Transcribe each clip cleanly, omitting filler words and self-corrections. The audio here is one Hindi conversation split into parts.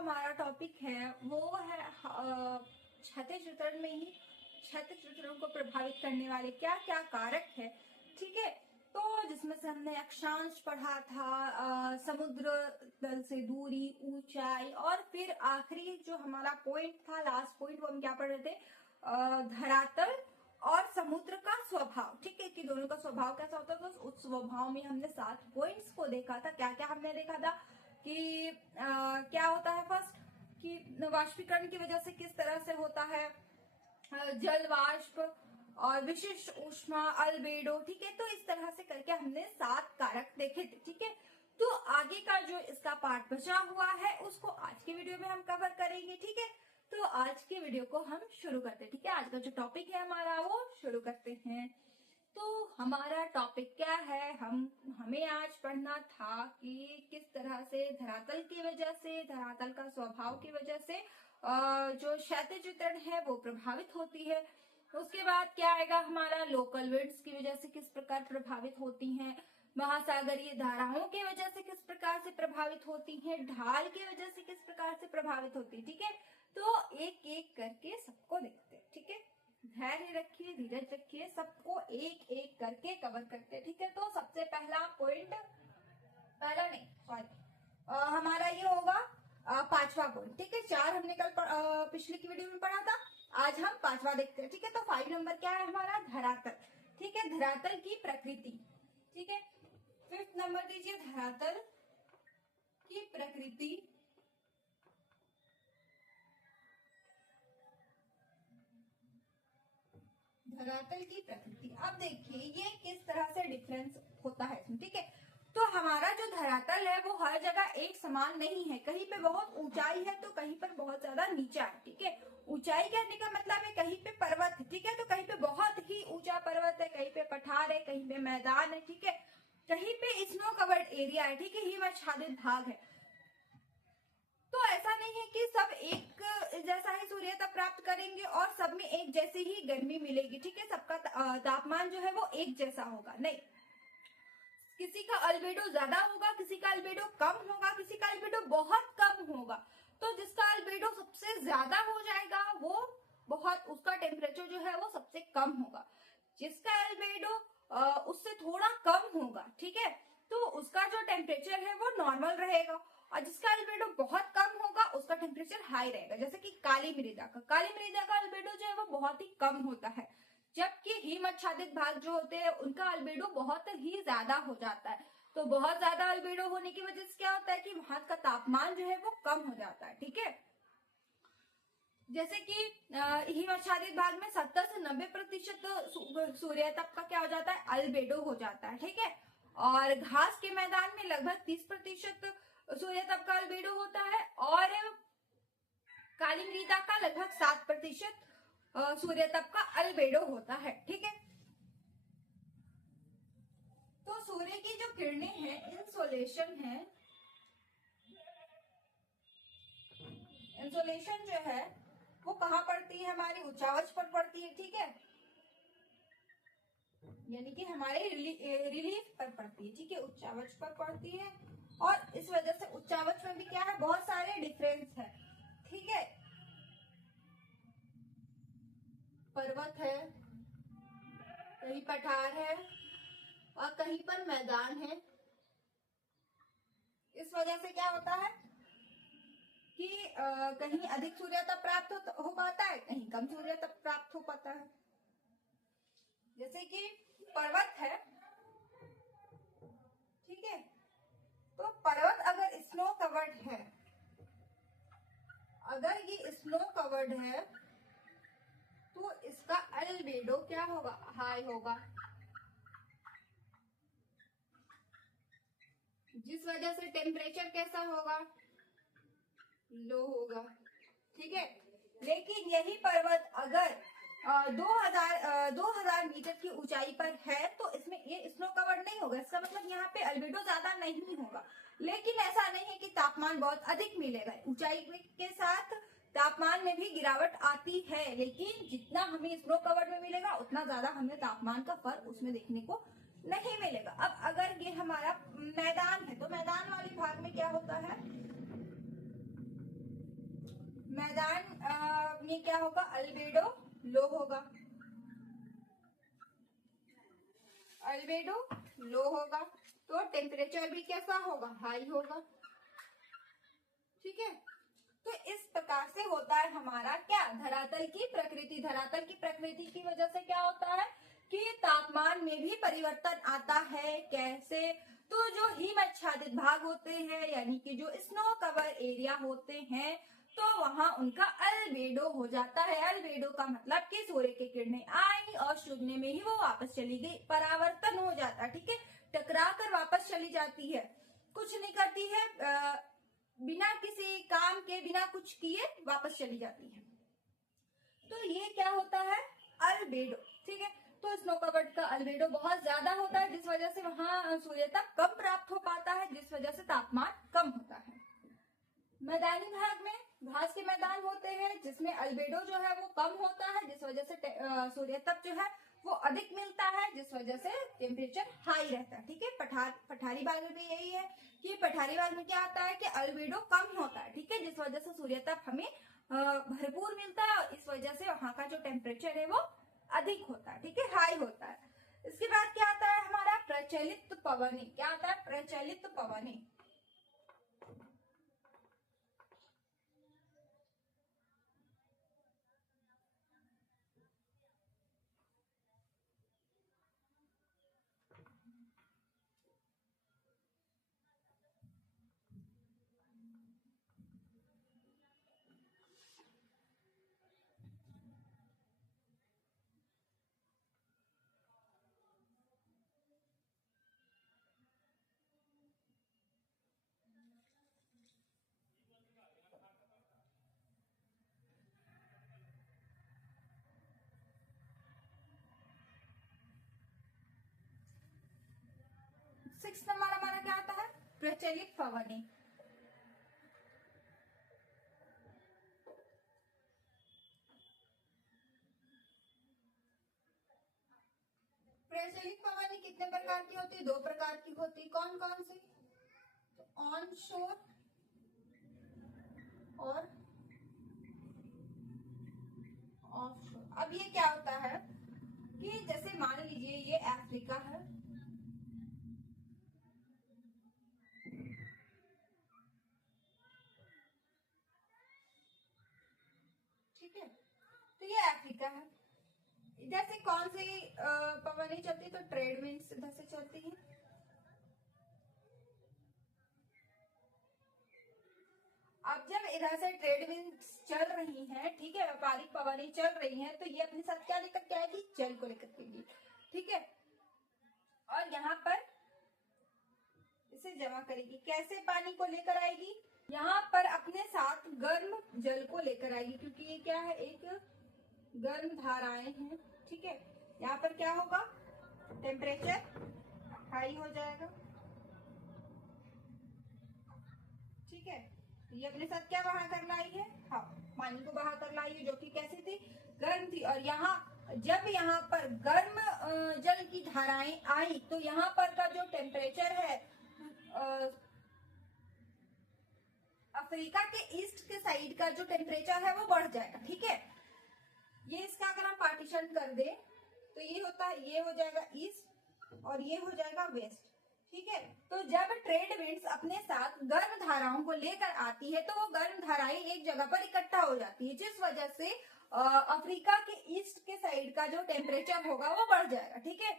हमारा टॉपिक है वो है क्षैतिज वितरण में ही क्षैतिज वितरण को प्रभावित करने वाले क्या क्या कारक है। ठीक है, तो जिसमें से हमने अक्षांश पढ़ा था, समुद्र तल से दूरी, ऊंचाई, और फिर आखिरी जो हमारा पॉइंट था, लास्ट पॉइंट, वो हम क्या पढ़ रहे थे, धरातल और समुद्र का स्वभाव। ठीक है, कि दोनों का स्वभाव कैसा होता है। तो उस स्वभाव में हमने 7 पॉइंट्स को देखा था। क्या क्या हमने देखा था कि क्या होता है, फर्स्ट कि वाष्पीकरण की वजह से किस तरह से होता है, जल वाष्प और विशिष्ट ऊष्मा, अल्बेडो। ठीक है, तो इस तरह से करके हमने 7 कारक देखे थे। ठीक है, तो आगे का जो इसका पार्ट बचा हुआ है उसको आज की वीडियो में हम कवर करेंगे। ठीक है, तो आज के वीडियो को हम शुरू करते हैं। ठीक है, आज का जो टॉपिक है हमारा वो शुरू करते हैं। तो हमारा टॉपिक क्या है, हमें आज पढ़ना था कि किस तरह से धरातल की वजह से, धरातल का स्वभाव की वजह से जो क्षैतिज वितरण है वो प्रभावित होती है। उसके बाद क्या आएगा हमारा, लोकल विंड्स की वजह से किस प्रकार प्रभावित होती हैं, महासागरीय धाराओं की वजह से किस प्रकार से प्रभावित होती हैं, ढाल की वजह से किस प्रकार से प्रभावित होती है। ठीक है, तो एक एक करके सबको देखते हैं। ठीक है, धैर्य रखिए, धीरज रखिए, सबको एक एक करके कवर करते हैं। ठीक है, तो सबसे पहला पॉइंट, पहला नहीं सॉरी, हमारा ये होगा 5वां पॉइंट। ठीक है, 4 हमने कल पिछली की वीडियो में पढ़ा था, आज हम 5वां देखते हैं। ठीक है, तो 5 नंबर क्या है हमारा, धरातल। ठीक है, धरातल की प्रकृति। ठीक है, 5th नंबर दीजिए, धरातल की प्रकृति। धरातल की प्रकृति, अब देखिए ये किस तरह से डिफरेंस होता है इसमें। ठीक है, तो हमारा जो धरातल है वो हर जगह एक समान नहीं है। कहीं पे बहुत ऊंचाई है तो कहीं पर बहुत ज्यादा नीचा है। ठीक है, ऊंचाई कहने का मतलब है कहीं पे पर्वत है। ठीक है, तो कहीं पे बहुत ही ऊंचा पर्वत है, कहीं पे पठार है, कहीं पे मैदान है। ठीक है, कहीं पे स्नो कवर्ड एरिया है। ठीक है, हिम आच्छादित भाग है। तो ऐसा नहीं है कि सब एक जैसा ही सूर्यता प्राप्त करेंगे और सब में एक जैसी ही गर्मी मिलेगी। ठीक है, सबका तापमान जो है वो एक जैसा होगा, नहीं। किसी का अल्बेडो ज्यादा होगा, किसी का अल्बेडो कम होगा, किसी का अल्बेडो बहुत कम होगा। तो जिसका अल्बेडो सबसे ज्यादा हो जाएगा वो बहुत, उसका टेम्परेचर जो है वो सबसे कम होगा। जिसका अल्बेडो उससे थोड़ा कम होगा, ठीक है, तो उसका जो टेम्परेचर है वो नॉर्मल रहेगा। और जिसका अल्बेडो बहुत कम होगा उसका टेम्परेचर हाई रहेगा। जैसे कि काली मृदा का अल्बेडो जो है वो बहुत ही कम होता है, जबकि हिम आच्छादित भाग जो होते हैं उनका अल्बेडो बहुत ही ज्यादा हो जाता है। तो बहुत ज्यादा अल्बेडो होने की वजह से क्या होता है कि वहां का तापमान जो है वो कम हो जाता है। ठीक है, जैसे कि हिम आच्छादित भाग में 70 से 90% सूर्य तप का क्या हो जाता है, अल्बेडो हो जाता है। ठीक है, और घास के मैदान में लगभग 30% सूर्य तप का अल्बेडो होता है, और काली मृदा का लगभग 7% सूर्य तप का अल्बेडो होता है। ठीक है, तो सूर्य की जो किरणें हैं, इंसोलेशन है, इंसोलेशन जो है वो कहाँ पड़ती है, हमारी उच्चावच पर पड़ती है। ठीक है, यानी कि हमारे रिलीफ पर पड़ती है। ठीक है, उच्चावच पर पड़ती है, और इस वजह से उच्चावच में भी क्या है, बहुत सारे डिफरेंस है। ठीक है, पर्वत है, कहीं पठार है और कहीं पर मैदान है। इस वजह से क्या होता है कि कहीं अधिक सूर्यताप प्राप्त हो पाता है, कहीं कम सूर्यताप प्राप्त हो पाता है। जैसे कि पर्वत है, ठीक है, तो पर्वत अगर स्नो कवर्ड है, अगर ये स्नो कवर्ड है तो इसका अल्बेडो क्या होगा, हाई होगा, जिस वजह से टेम्परेचर कैसा होगा, लो होगा। ठीक है, लेकिन यही पर्वत अगर 2000 मीटर की ऊंचाई पर है तो इसमें ये स्नो कवर्ड नहीं होगा। इसका मतलब यहाँ पे अल्बेडो ज्यादा नहीं होगा। लेकिन ऐसा नहीं है कि तापमान बहुत अधिक मिलेगा, ऊंचाई के साथ तापमान में भी गिरावट आती है, लेकिन जितना हमें स्नो कवर्ड में मिलेगा उतना ज्यादा हमें तापमान का फर्क उसमें देखने को नहीं मिलेगा। अब अगर ये हमारा मैदान है तो मैदान वाले भाग में क्या होता है, मैदान में क्या होगा, अल्बेडो लो होगा, अल्बेडो लो होगा, तो टेम्परेचर भी कैसा होगा, हाई होगा। ठीक है, तो इस प्रकार से होता है हमारा क्या, धरातल की प्रकृति। धरातल की प्रकृति की वजह से क्या होता है कि तापमान में भी परिवर्तन आता है। कैसे, तो जो हिम आच्छादित भाग होते हैं यानी कि जो स्नो कवर एरिया होते हैं, तो वहां उनका अल्बेडो हो जाता है। अल्बेडो का मतलब कि सूर्य की किरणें आई और शून्य में ही वो वापस चली गई, परावर्तन हो जाता है। ठीक है, टकरा कर वापस चली जाती है, कुछ नहीं करती है, बिना किसी काम के, बिना कुछ किए वापस चली जाती है। तो ये क्या होता है, अल्बेडो। ठीक है, तो स्नो कवर्ड का अल्बेडो बहुत ज्यादा होता है, जिस वजह से वहां सूर्यता कम प्राप्त हो पाता है, जिस वजह से तापमान कम होता है। मैदानी भाग में घास के मैदान होते हैं, जिसमें अल्बेडो जो है वो कम होता है, जिस वजह से सूर्यताप जो है वो अधिक मिलता है, जिस वजह से टेम्परेचर हाई रहता है। ठीक है, पठारी भाग में भी यही है कि पठारी भाग में क्या आता है कि अल्बेडो कम होता है। ठीक है, जिस वजह से सूर्यताप हमें भरपूर मिलता है और इस वजह से वहां का जो टेम्परेचर है वो अधिक होता है। ठीक है, हाई होता है। इसके बाद क्या आता है हमारा, प्रचलित पवनी। क्या आता है, प्रचलित पवनी। सिक्स नंबर हमारा क्या आता है, प्रचलित पवनी। प्रचलित पवनी कितने प्रकार की होती है, दो प्रकार की होती है। कौन कौन सी, ऑन शोर और ऑफ शोर। अब ये क्या होता है कि जैसे मान लीजिए ये अफ्रीका है, ठीक है, तो ये अफ्रीका है। इधर से कौन सी पवनी चलती है, तो ट्रेड विंड्स इधर से चलती है। अब जब इधर से ट्रेड विंड्स चल रही हैं, ठीक है, व्यापारिक पवनें चल रही हैं, तो ये अपने साथ क्या लेकर के आएगी, जल को लेकर के आएगी। ठीक है, और यहाँ पर इसे जमा करेगी। कैसे पानी को लेकर आएगी, यहाँ पर अपने साथ गर्म जल को लेकर आएगी, क्योंकि ये क्या है, एक गर्म धाराएं हैं। ठीक है, यहाँ पर क्या होगा, टेम्परेचर हाई हो जाएगा। ठीक है, ये अपने साथ क्या बहा कर लाई है, हाँ, पानी को बहा कर लाई है, जो कि कैसी थी, गर्म थी। और यहाँ जब यहाँ पर गर्म जल की धाराएं आई, तो यहाँ पर का जो टेम्परेचर है अफ्रीका के ईस्ट के साइड का जो टेम्परेचर है वो बढ़ जाएगा। ठीक है, ये इसका अगर हम पार्टीशन कर दे तो ये होता है, ये हो जाएगा ईस्ट और ये हो जाएगा वेस्ट। ठीक है, तो जब ट्रेड विंड्स अपने साथ गर्म धाराओं को लेकर आती है, तो वो गर्म धाराएं एक जगह पर इकट्ठा हो जाती है, जिस वजह से अफ्रीका के ईस्ट के साइड का जो टेम्परेचर होगा वो बढ़ जाएगा। ठीक है,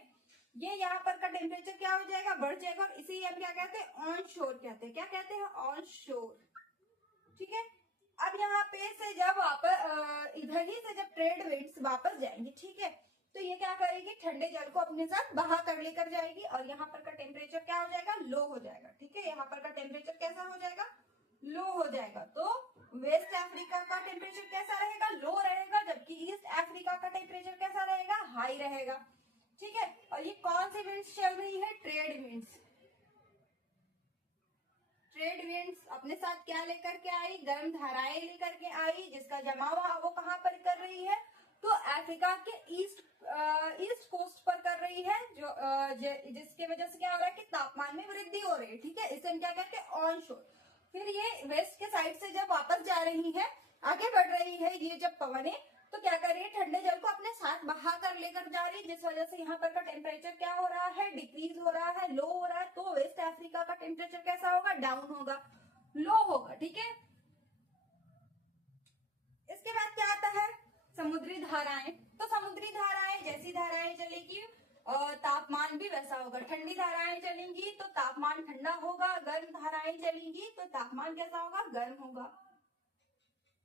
ये यहाँ पर का टेम्परेचर क्या हो जाएगा, बढ़ जाएगा, और इसी हम क्या कहते हैं, ऑन शोर कहते हैं। क्या कहते हैं, ऑन शोर। ठीक है, अब यहाँ पे से जब वापस इधर ही से जब ट्रेड विंड्स वापस जाएंगे, ठीक है, तो ये क्या करेगी, ठंडे जल को अपने साथ बहा कर लेकर जाएगी, और यहाँ पर का टेम्परेचर क्या हो जाएगा, लो हो जाएगा। ठीक है, यहाँ पर का टेम्परेचर कैसा हो जाएगा, लो हो जाएगा। तो वेस्ट अफ्रीका का टेम्परेचर कैसा रहेगा, लो रहेगा, जबकि ईस्ट अफ्रीका का टेम्परेचर कैसा रहेगा, हाई रहेगा। ठीक है, और ये कौन सी विंड्स चल रही है, ट्रेड विंड्स। ट्रेड विंड्स अपने साथ क्या लेकर के आई, गर्म धाराएं लेकर के आई, जिसका जमाव वो कहाँ पर कर रही है, तो अफ्रीका के ईस्ट कोस्ट पर कर रही है, जो जिसकी वजह से क्या हो रहा है कि तापमान में वृद्धि हो रही है। ठीक है, इसे हम क्या कहते हैं, ऑन शोर। फिर ये वेस्ट के साइड से जब वापस जा रही है, आगे बढ़ रही है ये जब पवनें, तो क्या कर रही है, ठंडे जल को अपने साथ बहा कर लेकर जा रही है, जिस वजह से यहाँ पर का टेम्परेचर क्या हो रहा है, डिक्रीज हो रहा है, लो हो रहा है। तो वेस्ट अफ्रीका का टेम्परेचर कैसा होगा, डाउन होगा, लो होगा। ठीक है, इसके बाद क्या आता है, समुद्री धाराएं। तो समुद्री धाराएं, जैसी धाराएं चलेगी तापमान भी वैसा होगा। ठंडी धाराएं चलेंगी तो तापमान ठंडा होगा, गर्म धाराएं चलेंगी तो तापमान कैसा होगा, गर्म होगा।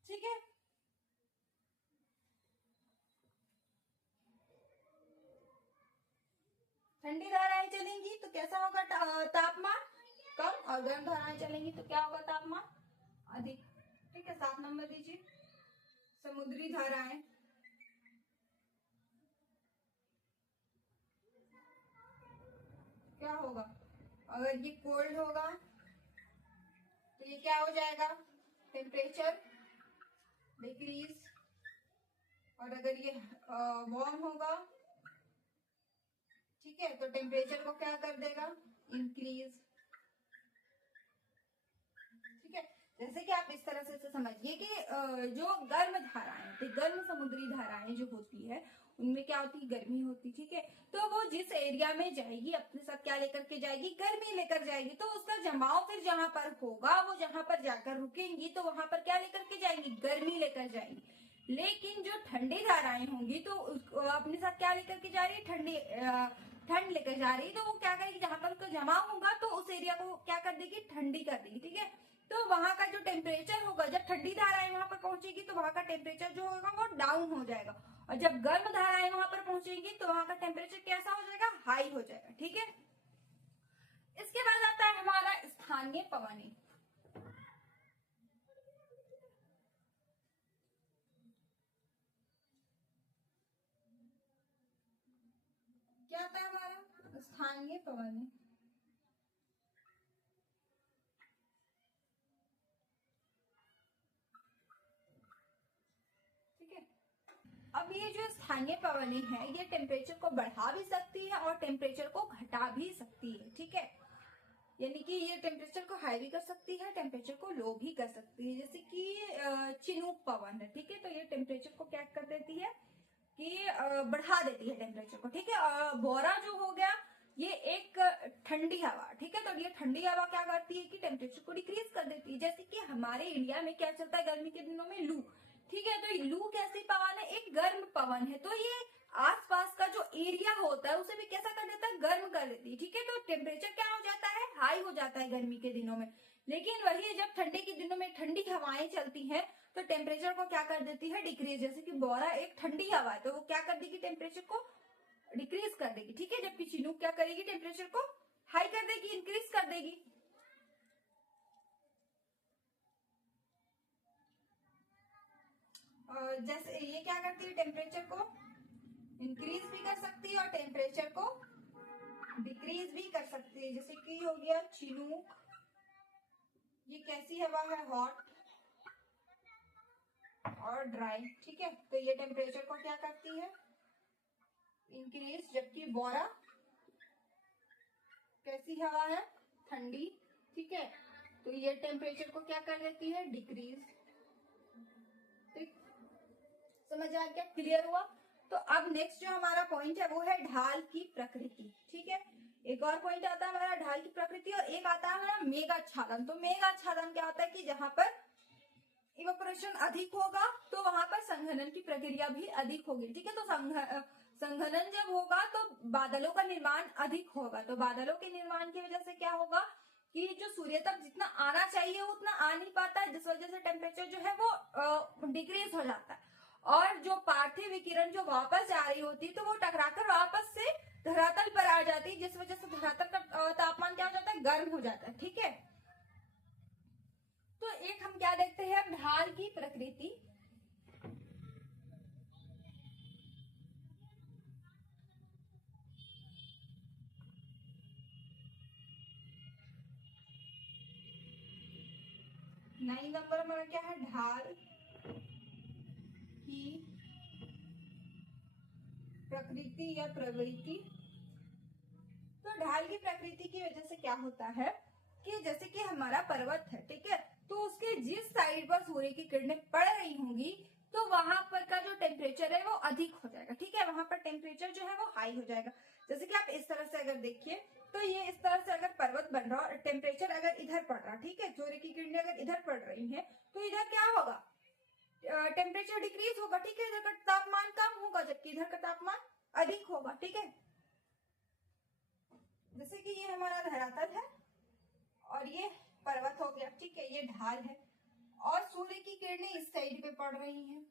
ठीक है, ठंडी धाराएं चलेंगी तो कैसा होगा तापमान कम, और गर्म धाराएं चलेंगी तो क्या होगा, तापमान अधिक। ठीक है, 7 नंबर दीजिए, समुद्री धाराएं। क्या होगा, अगर ये कोल्ड होगा तो ये क्या हो जाएगा, टेम्परेचर डिक्रीज, और अगर ये वार्म होगा, ठीक है, तो टेम्परेचर को क्या कर देगा, इंक्रीज। ठीक है, जैसे कि आप इस तरह से समझिए कि जो गर्म धाराएं होती, गर्म समुद्री धाराएं जो होती है, उनमें क्या होती है, गर्मी होती। ठीक है, तो वो जिस एरिया में जाएगी अपने साथ क्या लेकर के जाएगी, गर्मी लेकर जाएगी। तो उसका जमाव फिर जहां पर होगा, वो जहां पर जाकर रुकेंगी तो वहां पर क्या लेकर के जाएंगी, गर्मी लेकर जाएंगी। लेकिन जो ठंडी धाराएं होंगी तो अपने साथ क्या लेकर के जा रही है, ठंड लेकर जा रही है। तो वो क्या करेगी, जहां पर उसका जमाव होगा तो उस एरिया को क्या कर देगी, ठंडी कर देगी। ठीक है, तो वहां का जो टेम्परेचर होगा, जब ठंडी धाराएं वहां पर पहुंचेगी तो वहां का टेम्परेचर जो होगा वो डाउन हो जाएगा, और जब गर्म धाराएं वहां पर पहुंचेगी तो वहां का टेम्परेचर कैसा हो जाएगा, हाई हो जाएगा। ठीक है, इसके बाद आता है हमारा स्थानीय पवनें। क्या आता है हमारा, स्थानीय पवनें। अब ये जो स्थानीय पवनें हैं, ये टेम्परेचर को बढ़ा भी सकती है और टेम्परेचर को घटा भी सकती है। ठीक है, यानी कि ये टेम्परेचर को हाई भी कर सकती है, टेम्परेचर को लो भी कर सकती है। जैसे कि चिनूक पवन है, ठीक है, तो ये टेम्परेचर को क्या कर देती है कि बढ़ा देती है टेम्परेचर को। ठीक है, और बोरा जो हो गया ये एक ठंडी हवा। ठीक है, तो ये ठंडी हवा क्या करती है कि टेम्परेचर को डिक्रीज कर देती है। जैसे कि हमारे इंडिया में क्या चलता है गर्मी के दिनों में, लू। ठीक है, तो लू कैसी पवन है, एक गर्म पवन है। तो ये आसपास का जो एरिया होता है उसे भी कैसा कर देता है, गर्म कर देती है। ठीक है, तो टेम्परेचर क्या हो जाता है, हाई हो जाता है गर्मी के दिनों में। लेकिन वही जब ठंडी के दिनों में ठंडी हवाएं चलती हैं तो टेम्परेचर को क्या कर देती है, डिक्रीज। जैसे कि बोरा एक ठंडी हवा है तो वो क्या कर देगी, टेम्परेचर को डिक्रीज कर देगी। ठीक है, जबकि चिनूक क्या करेगी, टेम्परेचर को हाई कर देगी, इंक्रीज कर देगी। जैसे ये क्या करती है, टेम्परेचर को इंक्रीज भी कर सकती है और टेम्परेचर को डिक्रीज भी कर सकती है। जैसे कि हो गया चिनूक, ये कैसी हवा है, हॉट और ड्राई। ठीक है, तो ये टेम्परेचर को क्या करती है, इंक्रीज। जबकि बोरा कैसी हवा है, ठंडी। ठीक है, तो ये टेम्परेचर को क्या कर लेती है, डिक्रीज। ठीक, समझ आ गया, क्लियर हुआ। तो अब नेक्स्ट जो हमारा पॉइंट है वो है ढाल की प्रकृति। ठीक है, एक और पॉइंट आता है हमारा ढाल की प्रकृति, और एक आता है हमारा मेघाच्छादन। तो मेघाच्छादन क्या होता है कि जहां पर इवेपोरेशन अधिक होगा तो वहां पर संघनन की प्रक्रिया भी अधिक होगी। ठीक है, तो संघनन जब होगा तो बादलों का निर्माण अधिक होगा। तो बादलों के निर्माण की वजह से क्या होगा कि जो सूर्य तक जितना आना चाहिए उतना आ नहीं पाता है, जिस वजह से टेम्परेचर जो है वो डिक्रीज हो जाता है। और जो पार्थिव विकिरण जो वापस जा रही होती तो वो टकराकर वापस से धरातल पर आ जाती, जिस वजह से धरातल का तापमान क्या हो जाता है, गर्म हो जाता है। ठीक है, तो एक हम क्या देखते हैं, ढाल की प्रकृति। नाइन नंबर हमारा क्या है, ढाल की प्रकृति या प्रवृत्ति। तो ढाल की प्रकृति की वजह से क्या होता है कि जैसे कि हमारा पर्वत है, ठीक है, तो उसके जिस साइड पर सूर्य की किरणें पड़ रही होंगी तो वहां पर का जो टेम्परेचर है वो अधिक हो जाएगा, ठीक है, वहां पर टेम्परेचर जो है वो हाई हो जाएगा। जैसे कि आप इस तरह से अगर देखिए तो ये इस तरह से अगर पर्वत बन रहा और टेम्परेचर अगर इधर पड़ रहा, ठीक है, सूर्य की किरणें अगर इधर पड़ रही है तो इधर क्या होगा, टेम्परेचर डिक्रीज होगा, ठीक है, इधर का तापमान कम होगा जबकि इधर का तापमान अधिक होगा, ठीक है। जैसे कि ये हमारा धरातल है और ये पर्वत हो गया, ठीक है, ये ढाल है और सूर्य की किरणें इस साइड पे पड़ रही हैं,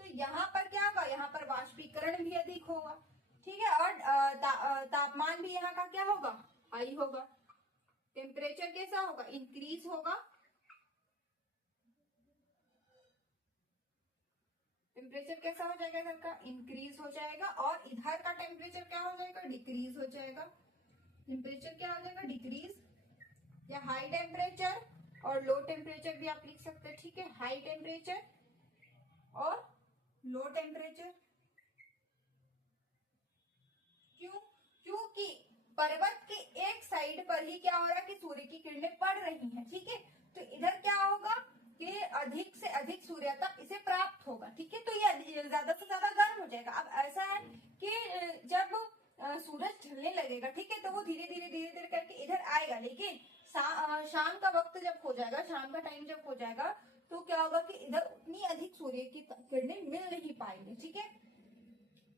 तो यहाँ पर क्या होगा, यहाँ पर वाष्पीकरण भी अधिक होगा, ठीक है, और तापमान भी यहाँ का क्या होगा, हाई होगा। टेम्परेचर कैसा होगा, इंक्रीज होगा, टेम्परेचर कैसा हो जाएगा, इधर का इंक्रीज हो जाएगा और इधर का टेम्परेचर क्या हो जाएगा, डिक्रीज हो जाएगा। टेम्परेचर क्या हो जाएगा, डिक्रीज या हाई टेम्परेचर और लो टेम्परेचर भी आप लिख सकते हैं, ठीक है, हाई टेम्परेचर और लो टेम्परेचर। क्यों, क्योंकि पर्वत के एक साइड पर ही क्या हो रहा है कि सूर्य की किरणें पड़ रही हैं, ठीक है, तो इधर क्या होगा कि अधिक से अधिक सूर्य तक इसे प्राप्त होगा, ठीक है, तो ये ज्यादा से ज्यादा गर्म हो जाएगा। अब ऐसा है कि जब सूरज ढलने लगेगा, ठीक है, तो वो धीरे धीरे धीरे धीरे करके इधर आएगा, लेकिन शाम का वक्त जब हो जाएगा, शाम का टाइम जब हो जाएगा तो क्या होगा कि इधर उतनी अधिक सूर्य की किरणें मिल नहीं पाएंगी, ठीक है,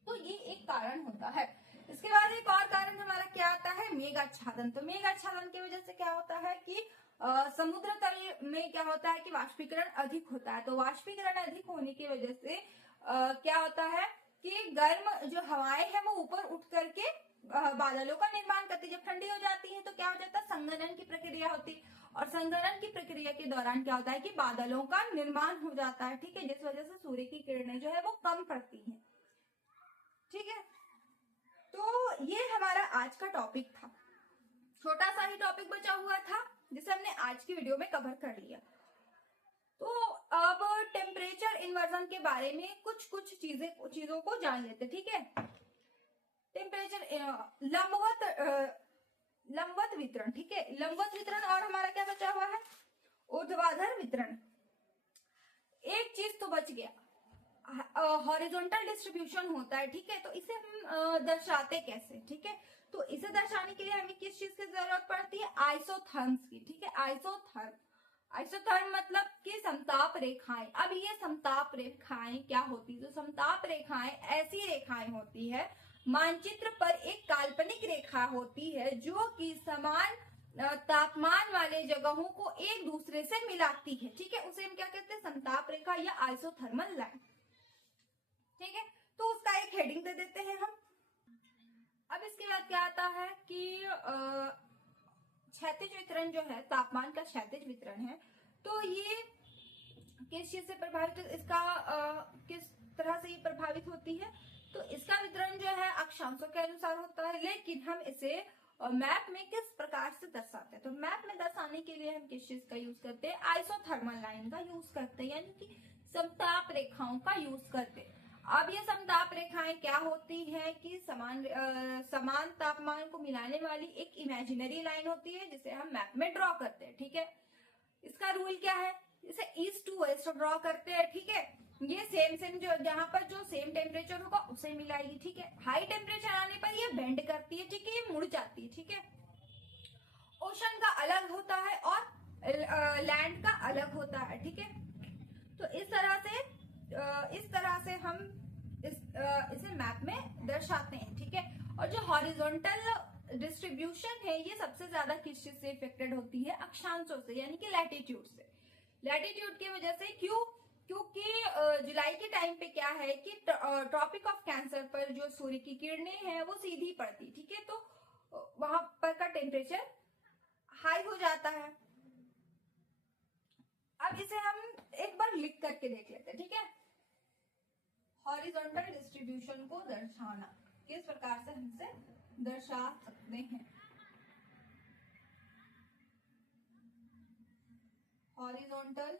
तो ये एक कारण होता है। इसके बाद एक और कारण हमारा क्या आता है, मेघाच्छादन। तो मेघाच्छादन की वजह से क्या होता है कि समुद्र तल में क्या होता है कि वाष्पीकरण अधिक होता है, तो वाष्पीकरण अधिक होने की वजह से क्या होता है कि गर्म जो हवाएं हैं वो ऊपर उठ करके बादलों का निर्माण करती है। जब ठंडी हो जाती है तो क्या हो जाता है, संघनन की प्रक्रिया होती है और संघनन की प्रक्रिया के दौरान क्या होता है कि बादलों का निर्माण हो जाता है, ठीक है, जिस वजह से सूर्य की किरणें जो है वो कम पड़ती हैं, ठीक है। तो ये हमारा आज का टॉपिक था, छोटा सा ही टॉपिक बचा हुआ था जिसे हमने आज की वीडियो में कवर कर लिया। तो अब टेम्परेचर इन्वर्जन के बारे में कुछ चीजों को जान लेते, ठीक है। टेम्परेचर लंबवत वितरण, ठीक है, लंबवत वितरण और हमारा क्या बचा हुआ है, ऊर्ध्वाधर वितरण। एक चीज तो बच गया, हॉरिजॉन्टल डिस्ट्रीब्यूशन होता है, ठीक है, तो इसे हम दर्शाते कैसे, ठीक है, तो इसे दर्शाने के लिए हमें किस चीज की जरूरत पड़ती है, आइसोथर्म्स की, ठीक है, आइसोथर्म मतलब कि समताप रेखाएं। अब ये समताप रेखाएं क्या होती है, तो समताप रेखाएं ऐसी रेखाएं होती है, मानचित्र पर एक काल्पनिक रेखा होती है जो कि समान तापमान वाले जगहों को एक दूसरे से मिलाती है, ठीक है, उसे हम क्या कहते हैं, समताप रेखा या आइसोथर्मल लाइन, ठीक है। तो उसका एक हेडिंग दे देते हैं हम। अब इसके बाद क्या आता है कि क्षैतिज वितरण जो है, तापमान का क्षैतिज वितरण है, तो ये किस चीज से प्रभावित, इसका किस तरह से ये प्रभावित होती है, तो इसका वितरण जो है अक्षांशों के अनुसार होता है, लेकिन हम इसे मैप में किस प्रकार से दर्शाते हैं, तो मैप में दर्शाने के लिए हम किस चीज का यूज करते हैं, आइसोथर्मल लाइन का यूज करते हैं, यानी कि समताप रेखाओं का यूज करते हैं। अब ये समताप रेखाएं क्या होती है कि समान तापमान को मिलाने वाली एक इमेजिनरी लाइन होती है जिसे हम मैप में ड्रॉ करते हैं, ठीक है। इसका रूल क्या है, इसे ईस्ट टू वेस्ट ड्रॉ करते हैं, ठीक है, ये सेम जो जहां पर जो सेम टेम्परेचर होगा उसे मिलाएगी, ठीक है। हाई टेम्परेचर आने पर ये बेंड करती है, ठीक है, ये मुड़ जाती है, ठीक है। ओशन का अलग होता है और लैंड का अलग होता है, ठीक है। तो इस तरह से हम इसे मैप में दर्शाते हैं, ठीक है। और जो हॉरिजॉन्टल डिस्ट्रीब्यूशन है ये सबसे ज्यादा किस चीज से इफेक्टेड होती है, अक्षांशों से, यानी कि लैटिट्यूड से। लैटिट्यूड की वजह से क्योंकि जुलाई के टाइम पे क्या है कि ट्रॉपिक ऑफ कैंसर पर जो सूर्य की किरणें हैं वो सीधी पड़ती, ठीक है, तो वहां पर का टेम्परेचर हाई हो जाता है। अब इसे हम एक बार लिख करके देख लेते हैं, ठीक है। हॉरिजॉन्टल डिस्ट्रीब्यूशन को दर्शाना, किस प्रकार से हम इसे दर्शा सकते हैं, हॉरिजॉन्टल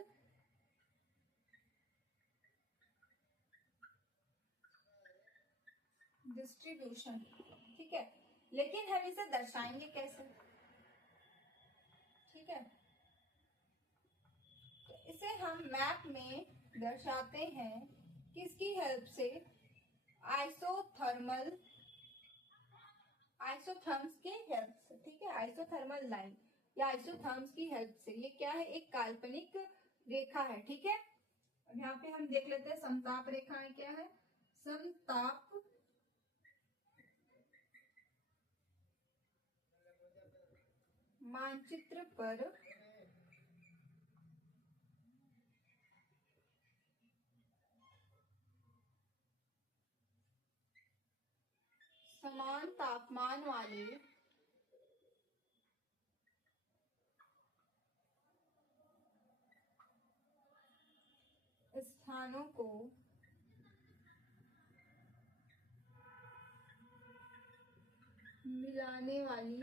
डिस्ट्रीब्यूशन, ठीक है, लेकिन हम इसे दर्शाएंगे कैसे, ठीक है, तो इसे हम मैप में दर्शाते हैं किसकी हेल्प से, आइसोथर्म्स की हेल्प से, ठीक है, आइसोथर्मल लाइन या आइसोथर्म्स की हेल्प से। ये क्या है, एक काल्पनिक रेखा है, ठीक है। यहाँ पे हम देख लेते हैं समताप रेखाएं क्या है। समताप मानचित्र पर समान तापमान वाले स्थानों को मिलाने वाली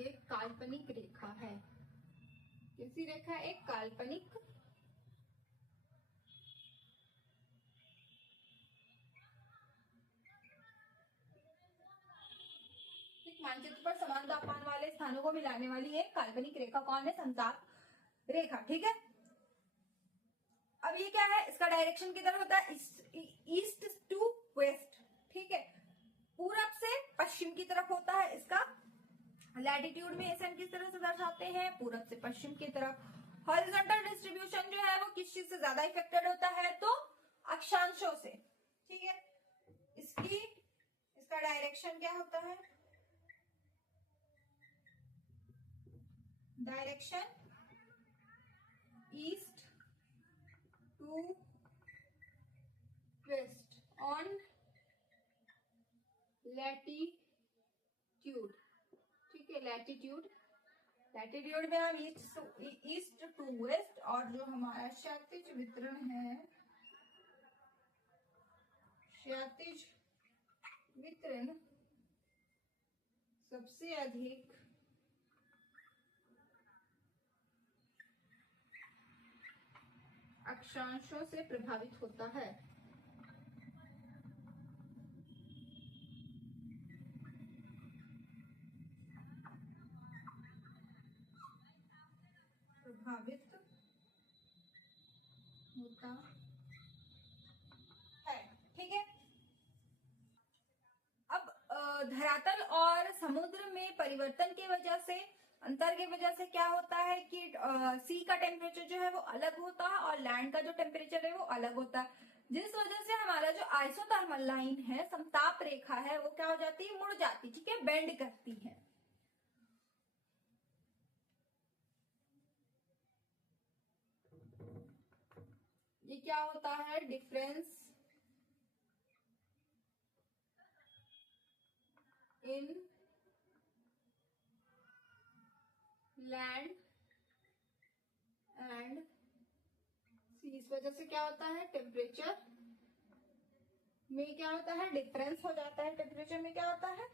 एक काल्पनिक रेखा है। कैसी रेखा, एक काल्पनिक मानचित्र पर समान तापमान वाले स्थानों को मिलाने वाली एक काल्पनिक रेखा कौन है, समताप रेखा, ठीक है। अब ये क्या है, इसका डायरेक्शन किधर होता है, ईस्ट टू वेस्ट, ठीक है, पूरब से पश्चिम की तरफ होता है। इसका लैटिट्यूड में इसे हम किस तरह से दर्शाते हैं, पूरब से पश्चिम की तरफ। हॉरिजॉन्टल डिस्ट्रीब्यूशन जो है वो किस चीज से ज्यादा इफेक्टेड होता है, तो अक्षांशों से, ठीक है। इसका डायरेक्शन क्या होता है, direction east to west on latitude, ठीक है, लैटिट्यूड में हम ईस्ट टू वेस्ट, और जो हमारा क्षैतिज वितरण है, क्षैतिज वितरण सबसे अधिक अक्षांशों से प्रभावित होता है। प्रभावित होता है, ठीक है। अब धरातल और समुद्र में परिवर्तन की वजह से, अंतर की वजह से क्या होता है कि सी का टेम्परेचर जो है वो अलग होता है और लैंड का जो टेम्परेचर है वो अलग होता है, जिस वजह से हमारा जो आइसोथर्मल लाइन है, समताप रेखा है, वो क्या हो जाती है, मुड़ जाती है, ठीक है, बेंड करती है। ये क्या होता है, डिफरेंस इन लैंड एंड सी, इस वजह से क्या होता है, टेम्परेचर में क्या होता है, डिफरेंस हो जाता है। टेम्परेचर में क्या होता है,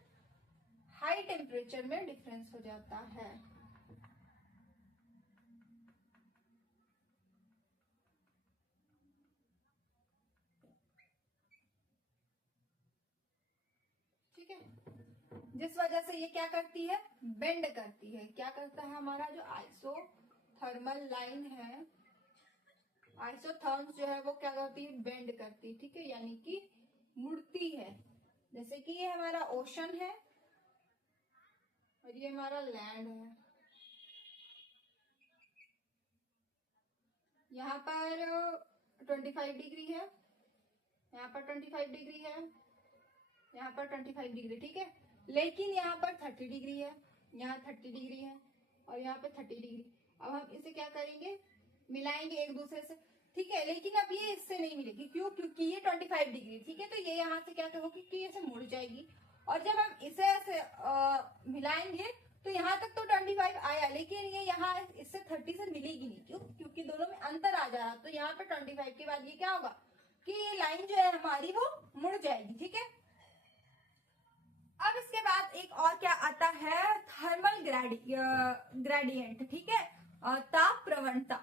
हाई टेम्परेचर में डिफरेंस हो जाता है। ठीक है, जिस वजह से ये क्या करती है, बेंड करती है। क्या करता है, हमारा जो आइसोथर्मल लाइन है, आइसोथर्म्स जो है वो क्या करती है, बेंड करती है, ठीक है, यानी कि मुड़ती है। जैसे कि ये हमारा ओशन है और ये हमारा लैंड है। यहाँ पर 25 डिग्री है, यहाँ पर 25 डिग्री है, यहाँ पर 25 डिग्री, ठीक है, लेकिन यहाँ पर 30 डिग्री है, यहाँ 30 डिग्री है और यहाँ पे 30 डिग्री। अब हम इसे क्या करेंगे, मिलाएंगे एक दूसरे से, ठीक है, लेकिन अब ये इससे नहीं मिलेगी, क्यों, क्योंकि ये 25 डिग्री, ठीक है, तो ये यहाँ से क्या होगी कि ऐसे मुड़ जाएगी। और जब हम इसे ऐसे मिलाएंगे तो यहाँ तक तो 25 आया, लेकिन ये यहाँ इससे 30 से मिलेगी नहीं, क्यों, क्योंकि दोनों में अंतर आ जा रहा। तो यहाँ पे 25 के बाद ये क्या होगा कि ये लाइन जो है हमारी वो मुड़ जाएगी, ठीक है। अब इसके बाद एक और क्या आता है, थर्मल ग्रेडियंट, ठीक है, ताप प्रवणता।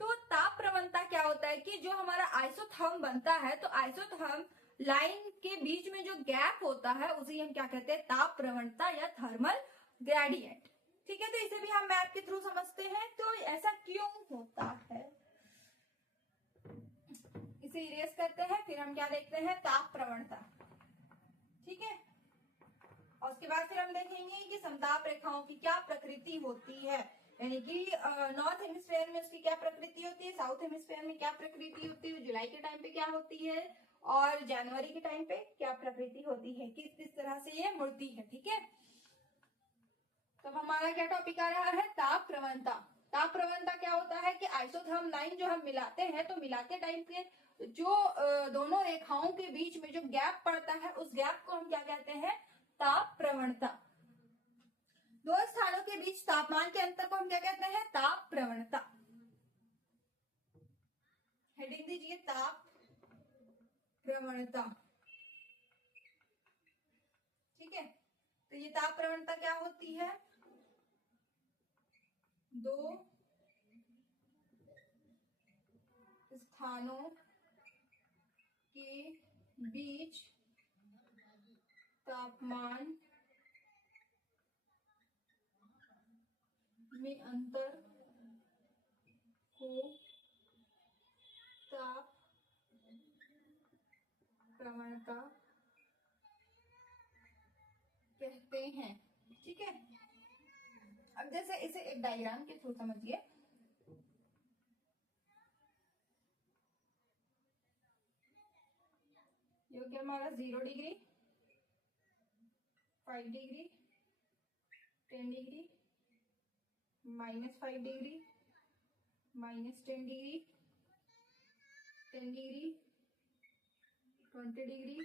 तो ताप प्रवणता क्या होता है कि जो हमारा आइसोथर्म बनता है, तो आइसोथर्म लाइन के बीच में जो गैप होता है उसे हम क्या कहते हैं, ताप प्रवणता या थर्मल ग्रेडियंट। ठीक है, तो इसे भी हम मैप के थ्रू समझते हैं। तो ऐसा क्यों होता है, इसे इरेज करते हैं, फिर हम क्या देखते हैं, ताप प्रवणता। ठीक है, और उसके बाद फिर हम देखेंगे कि समताप रेखाओं की क्या प्रकृति होती है, यानी कि नॉर्थ हेमिस्फेयर में उसकी क्या प्रकृति होती है, साउथ हेमिस्फेयर में क्या प्रकृति होती है, जुलाई के टाइम पे क्या होती है और जनवरी के टाइम पे क्या प्रकृति होती है, किस किस तरह से ये मुड़ती है। ठीक है, तो हमारा क्या टॉपिक आ रहा है, ताप प्रवणता। ताप प्रवणता क्या होता है कि आइसोथर्म लाइन जो हम मिलाते हैं, तो मिलाते टाइम पे जो दोनों रेखाओं के बीच में जो गैप पड़ता है उस गैप को हम क्या कहते हैं, ताप प्रवणता। दो स्थानों के बीच तापमान के अंतर को हम क्या कहते हैं, ताप प्रवणता। हेडिंग दीजिए, ताप प्रवणता। ठीक है, तो ये ताप प्रवणता क्या होती है, दो स्थानों के बीच तापमान में अंतर को ताप प्रवणता कहते हैं। ठीक है, अब जैसे इसे एक डायग्राम के थ्रू समझिए। ये हो गया हमारा 0 degree, 5 degree, 10 degree, -5 degree, -10 degree, 10 degree, 20 degree,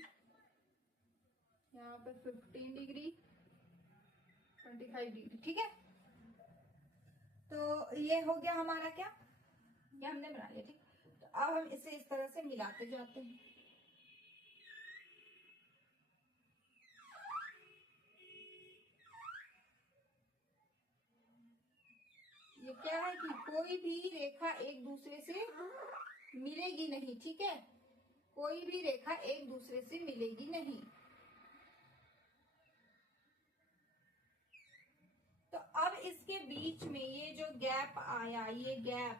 यहाँ पर 15 डिग्री, 25 डिग्री। ठीक है, तो ये हो गया हमारा क्या, ये हमने बना लिया। ठीक, तो अब हम इसे इस तरह से मिलाते जाते हैं। ये क्या है कि कोई भी रेखा एक दूसरे से मिलेगी नहीं। ठीक है, कोई भी रेखा एक दूसरे से मिलेगी नहीं। तो अब इसके बीच में ये जो गैप आया, ये गैप,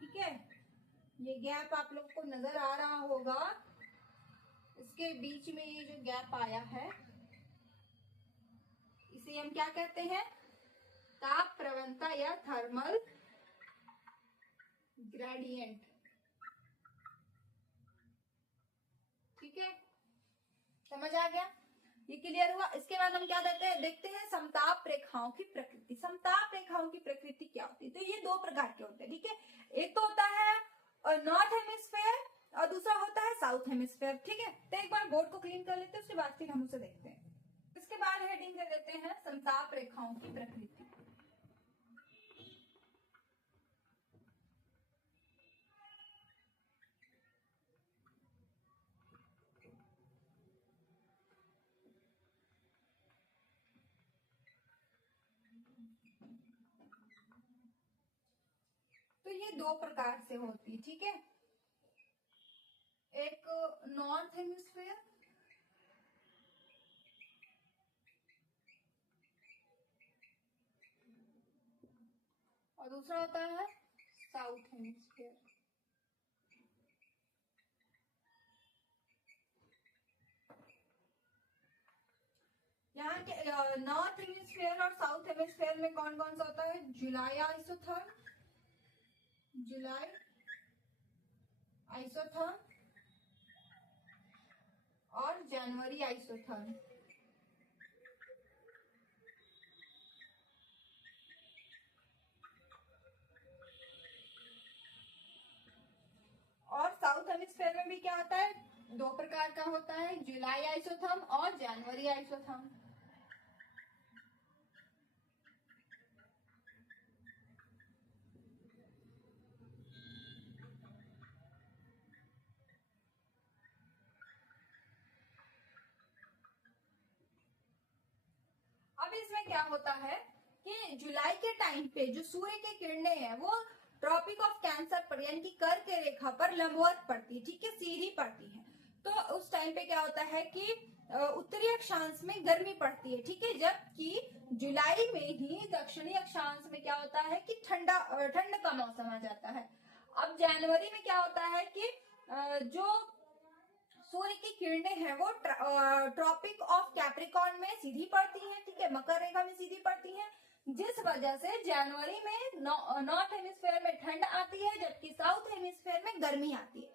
ठीक है, ये गैप आप लोग को नजर आ रहा होगा, इसके बीच में ये जो गैप आया है इसे हम क्या कहते हैं, ताप प्रवणता या थर्मल ग्रेडियंट। ठीक है, समझ आ गया, ये क्लियर हुआ। इसके बाद हम क्या देखते हैं समताप रेखाओं की प्रकृति। समताप रेखाओं की प्रकृति क्या होती है, तो ये दो प्रकार के होते हैं। ठीक है, एक तो होता है नॉर्थ हेमिस्फेयर और दूसरा होता है साउथ हेमिस्फेयर। ठीक है, तो एक बार बोर्ड को क्लीन कर लेते हैं, उसके बाद फिर हम उसे देखते हैं। इसके बाद हेडिंग दे देते हैं समताप रेखाओं की प्रकृति। तो ये दो प्रकार से होती है। ठीक है, एक नॉर्थ हेमिस्फेयर और दूसरा होता है साउथ हेमिस्फेयर। यहाँ के नॉर्थ हेमिस्फेयर और साउथ हेमिस्फेयर में कौन कौन सा होता है, जुलाई आइसोथर्म, जुलाई आइसोथर्म और जनवरी आइसोथर्म। और साउथ हेमिस्फेयर में भी क्या होता है, दो प्रकार का होता है, जुलाई आइसोथर्म और जनवरी आइसोथर्म। अब इसमें क्या होता है कि जुलाई के टाइम पे जो सूर्य की किरणें हैं वो ट्रॉपिक ऑफ कैंसर पर यानी कि कर्क रेखा पर लंबवत पड़ती है। ठीक है, सीधी पड़ती है। तो उस टाइम पे क्या होता है कि उत्तरी अक्षांश में गर्मी पड़ती है, ठीक है, जबकि जुलाई में ही दक्षिणी अक्षांश में क्या होता है कि ठंड का मौसम आ जाता है। अब जनवरी में क्या होता है कि जो सूर्य की किरणें हैं वो ट्रॉपिक ऑफ कैप्रिकॉर्न में सीधी पड़ती हैं, ठीक है, मकर रेखा में सीधी पड़ती हैं, जिस वजह से जनवरी में नॉर्थ हेमिस्फेयर में ठंड आती है जबकि साउथ हेमिस्फेयर में गर्मी आती है,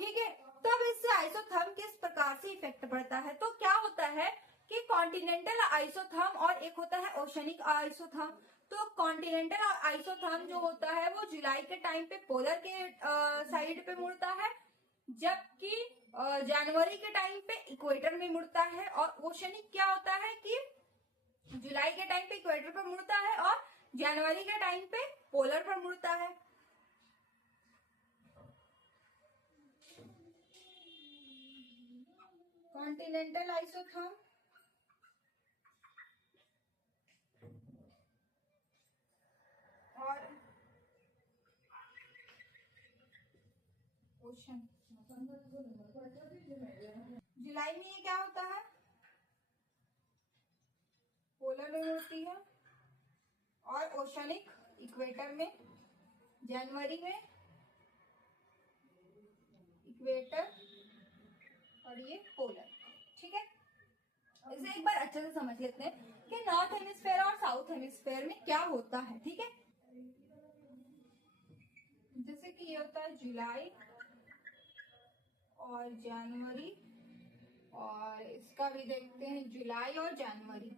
ठीक है। तब इससे आइसोथर्म किस प्रकार से इफेक्ट पड़ता है, तो क्या होता है कि कॉन्टिनेंटल आइसोथर्म और एक होता है ओशनिक आइसोथर्म। तो कॉन्टिनेंटल आइसोथर्म जो होता है वो जुलाई के टाइम पे पोलर के साइड पे मुड़ता है, जबकि जनवरी के टाइम पे इक्वेटर में मुड़ता है। और ओशनिक क्या होता है कि जुलाई के टाइम पे इक्वेटर पर मुड़ता है और जनवरी के टाइम पे पोलर पर मुड़ता है। कॉन्टिनेंटल आइसोथर्म और ओशन। जुलाई में ये क्या होता है, पोलर में मुड़ती है, और ओशनिक इक्वेटर में, जनवरी में इक्वेटर और ये पोलर, ठीक है। इसे एक बार अच्छे से समझ लेते हैं कि नॉर्थ हेमिस्फेयर और साउथ हेमिस्फेयर में क्या होता है, ठीक है। जैसे कि ये होता है जुलाई और जनवरी, और इसका भी देखते हैं जुलाई और जनवरी।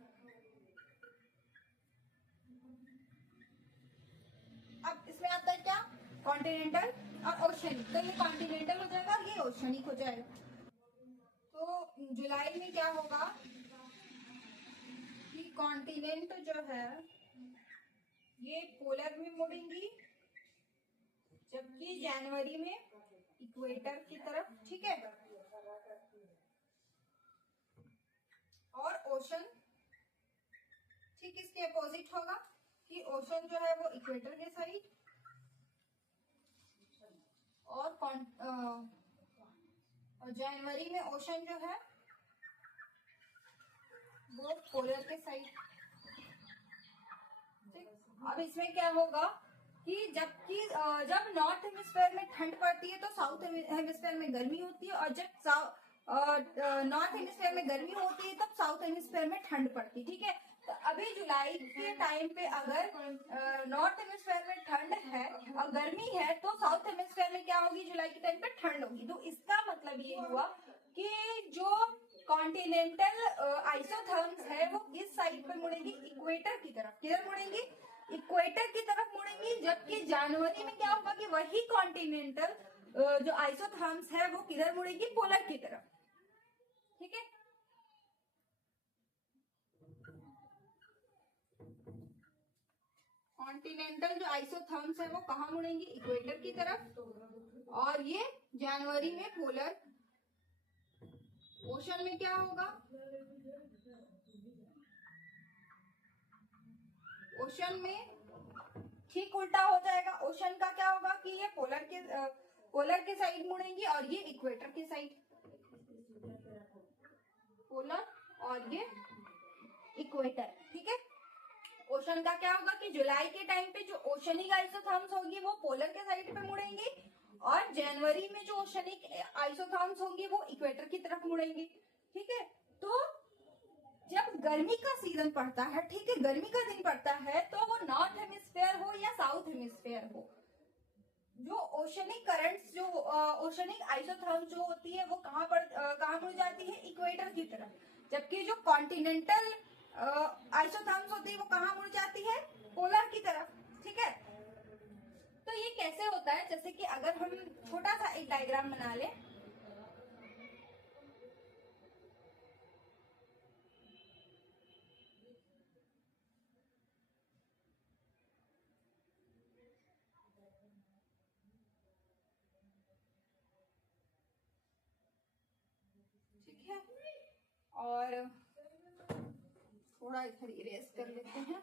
अब इसमें आता है क्या, कॉन्टिनेंटल और ओशनिक। तो ये कॉन्टिनेंटल हो जाएगा, ये ओशनिक हो जाएगा। तो जुलाई में क्या होगा कि कॉन्टिनेंट जो है ये पोलर में मुड़ेंगी, जबकि जनवरी में इक्वेटर की तरफ, ठीक है। और ओशन ठीक इसके अपोजिट होगा कि ओशन जो है वो इक्वेटर के साइड, और जनवरी में ओशन जो है वो पोलर के साइड। अब इसमें क्या होगा कि जब नॉर्थ हेमिस्फेयर में ठंड पड़ती है तो साउथ हेमिस्फेयर में गर्मी होती है, और जब नॉर्थ हेमिस्फेयर में गर्मी होती है तब साउथ हेमिस्फेयर में ठंड पड़ती है, ठीक है। तो अभी जुलाई के टाइम पे अगर नॉर्थ हेमिस्फेयर में ठंड है और गर्मी है तो साउथ हेमिस्फेयर में क्या होगी, जुलाई के टाइम पे ठंड होगी। तो इसका मतलब ये हुआ कि जो कॉन्टिनेंटल आइसोथर्म्स है वो किस साइड पे मुड़ेंगी, इक्वेटर की तरफ। किधर मुड़ेंगी, इक्वेटर की तरफ मुड़ेंगी। जबकि जनवरी में क्या होगा कि वही कॉन्टिनेंटल जो आइसोथर्म्स है वो किधर मुड़ेंगी, पोलर की तरफ, ठीक है। कॉन्टिनेंटल जो आइसोथर्म्स है वो कहाँ मुड़ेंगी, इक्वेटर की तरफ, और ये जनवरी में पोलर। ओशन में क्या होगा, ओशन में ठीक उल्टा हो जाएगा। ओशन का क्या होगा कि ये पोलर के साइड मुड़ेंगी और ये इक्वेटर के साइड, पोलर और ये इक्वेटर, ठीक है। ओशन का क्या होगा कि जुलाई के टाइम पे जो ओशनिक आइसोथर्म्स होगी वो पोलर के साइड पे मुड़ेंगी, और जनवरी में जो ओशनिक आइसोथर्म्स होंगी वो इक्वेटर की तरफ मुड़ेंगी, ठीक है। तो जब गर्मी का सीजन पड़ता है, ठीक है, गर्मी का दिन पड़ता है, तो वो नॉर्थ हेमिस्फेयर हो या साउथ हेमिस्फेयर हो, जो ओशनिक करंट्स, जो ओशनिक आइसोथर्म जो होती है वो कहाँ मुड़ जाती है, इक्वेटर की तरफ। जबकि जो कॉन्टिनेंटल आइसोथर्म्स होती है वो कहाँ मुड़ जाती है, पोलर की तरफ, ठीक है। तो ये कैसे होता है, जैसे कि अगर हम छोटा सा एक डायग्राम बना लें, ठीक है, और थोड़ा इधर इरेज कर लेते हैं।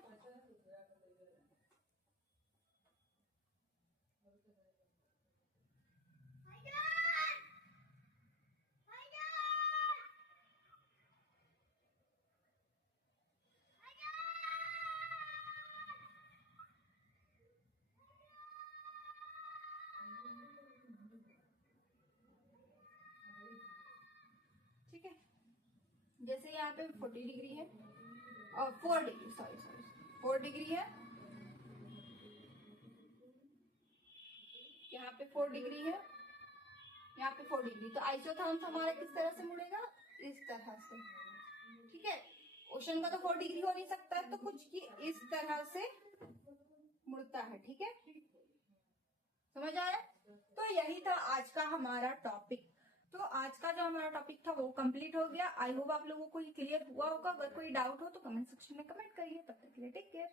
ठीक है। जैसे यहाँ पे 40 डिग्री है और 4 डिग्री, सॉरी 4 डिग्री है, यहाँ पे 4 डिग्री है, यहाँ पे 4 डिग्री। तो आइसोथर्म्स हमारा किस तरह से मुड़ेगा, इस तरह से, ठीक है। ओशन का तो 4 डिग्री हो नहीं सकता है, तो कुछ की इस तरह से मुड़ता है, ठीक है, समझ आया। तो यही था आज का हमारा टॉपिक। तो आज का जो हमारा टॉपिक था वो कंप्लीट हो गया। आई होप आप लोगों को ये क्लियर हुआ होगा। अगर कोई डाउट हो तो कमेंट सेक्शन में कमेंट करिए। तब तक के लिए टेक केयर।